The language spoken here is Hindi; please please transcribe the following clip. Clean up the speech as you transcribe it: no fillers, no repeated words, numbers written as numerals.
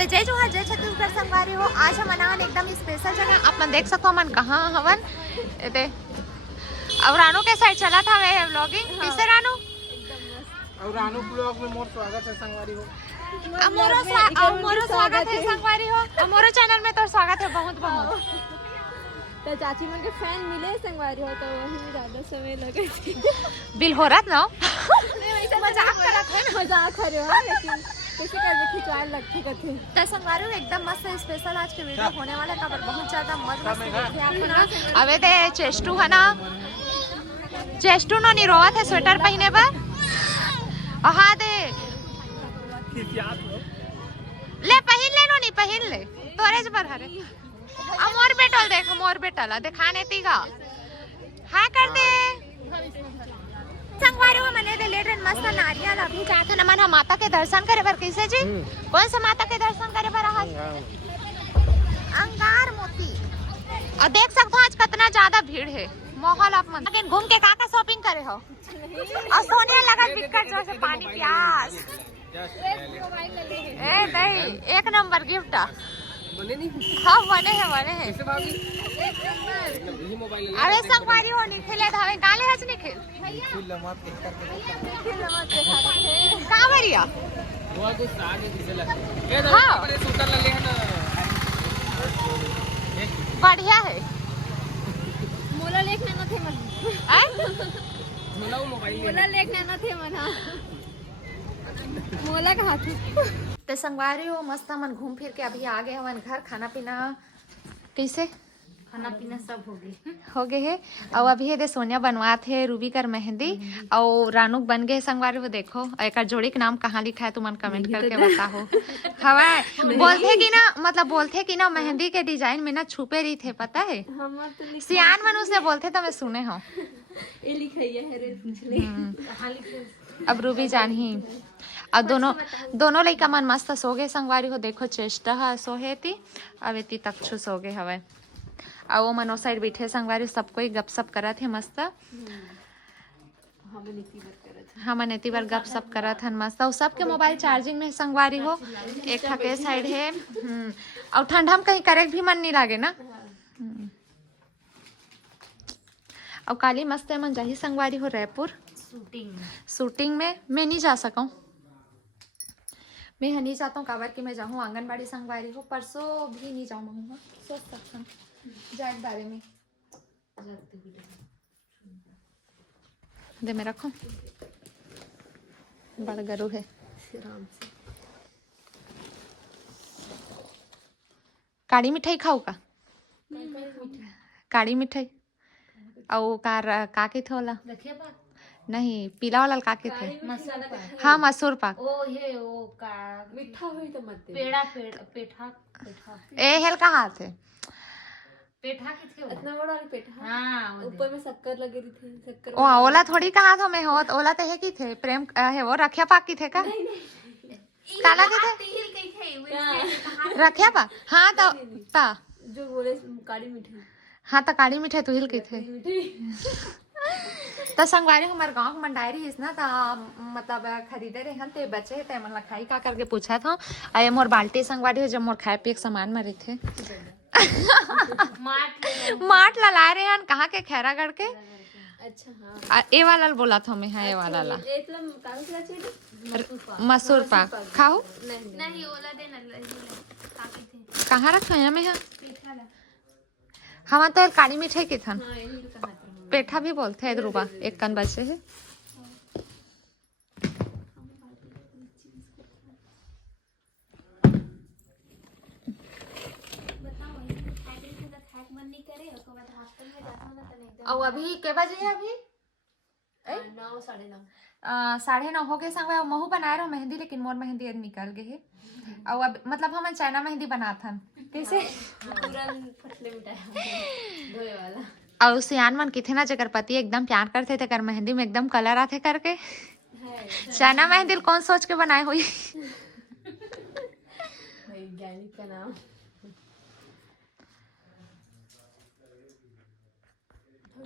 तो जय जोहार जय छत्तीसगढ़ संगवारी हो। आज हम अनाहन एकदम स्पेशल जगह आप मन देख सको मन कहाँ हवन एते अब रानू के साइड चला था वे व्लॉगिंग किसे रानू और रानू ब्लॉग में मोर स्वागत है संगवारी हो। मोरो स्वागत है संगवारी हो। मोरो चैनल में तो स्वागत है बहुत बहुत। तो चाची मन के फैन मिले संगवारी हो तो वही में ज्यादा समय लगे बिल हो रहा ना मजाक करत है मजाक कर रहे हो लेकिन कैसे कर खिंचवाए लगते कथे तो संगवारी हो एकदम मस्त स्पेशल आज के वीडियो होने वाला है खबर बहुत ज्यादा मस्त। अबे ते चेस्टू है ना चेस्टू नो नहीं रोवत है स्वेटर पहने पर हाँ दे ले पहन ले नो नहीं पहन ले तोरे पर हरे मोर बेटल देख मोर बेटल दिखाने तीगा हाँ कर दे संगवारी हो मने दे लेट एंड मस्त नारियल अभी जाके न मन माता के दर्शन करे बर कैसे जी कौन से माता के दर्शन करे बर आज अंगार मोती और देख सकते हो आज कितना ज्यादा भीड़ है माहौल आप मन लेकिन घूम के का शॉपिंग करे हो और सोनिया लगा दिक्कत जो से पानी प्यास ए नहीं एक नंबर गिफ्ट बने नहीं हाँ बने हैं अरे संगवारी हो निखिले धावे गाले हस निखिल कहाँ भरिया हाँ बढ़िया है मोला लेखना न थे मन मोला लेखना न थे मन मोला कहा थे तो संगवारी हो मस्त मन घूम फिर के अभी आ गए हवन घर खाना पीना कैसे खाना पीना सब हो गए है और अभी है दे सोनिया बनवात है रूबी कर मेहंदी और रानू बन गए संगवारी हो देखो एक जोड़ी का नाम कहाँ लिखा है तुम कमेंट करके बताओ हवा बोलते कि ना मेहंदी के डिजाइन में ना छुपे रही थे पता है सियान मनु से बोलते तो मैं सुने हो अब रूबी जान ही अब दोनों लड़का मन मस्त सो गए संगवारी हो देखो चेष्टा सोहे थी अब इतनी तक सो गए हवे और वो मनो साइड बैठे संगवारी सब कोई गपशप करत है मस्त हम नेती बार गपशप करत हन मस्त और सबके मोबाइल चार्जिंग में संगवारी हो एक ठके साइड है और ठंडा में कहीं करे भी मन नहीं लागे ना और काली मस्त है मन जाही संगवारी हो रायपुर शूटिंग में मैं नहीं जा सकूं मैं नहीं चाहता हूँ काबर कि मैं जाऊँ आंगनबाड़ी संगवारी हो परसों भी नहीं जाऊँ सोच सकता हूँ जाए बारे में दे मैं रखूं बड़ा गरु है काड़ी मिठाई खाऊ का काड़ी मिठाई और का के थोला नहीं पीला वाला का के थे हाँ मसूर पाक मीठा हुई तो मत पेठा ए हेल का हाथ है पेठा की थे इतना बड़ा पेठा हाँ ऊपर में शक्कर लगी रही थी शक्कर ओ ओला थोड़ी का हाथों में हो ओला तो है की थे प्रेम है वो रखिया पाक की थे का काला के थे रखिया पाक हाँ तो ता जो बोले काली मिठाई हाँ तो काली मिठाई तो हिल के थे तो संगवारी हमारे गांव के मंडायरी हिस ना तो मतलब खरीदे रहे हन ते बचे ते मन खाई का करके पूछा था अये मोर बाल्टी संगवारी हो जब मोर खाए पिए सामान में रहे माट ला रहे हन कहाँ के खैरागढ़ के अच्छा हाँ ए वाला बोला था मैं हाँ ए वाला ला मसूर पाक खाओ नहीं ओला दे ना कहाँ रखो यहाँ में हम तो काली मिठाई के थन पेठा भी बोलते हैं रुबा एक कन बचे है और अभी के बजे है अभी 9 9:30 9:30 हो गए संग महू बना रहे हो मेहंदी लेकिन मोर मेहंदी अब निकल गए है और अब मतलब हम चाइना मेहंदी बनाथन कैसे फटले धोए वाला और सियान मन किथे ना जकर पति एकदम प्यार करते थे कर मेहंदी में एकदम कलर आते करके चाइना मेहंदी कौन सोच के बनाए हुई वैज्ञानिक का नाम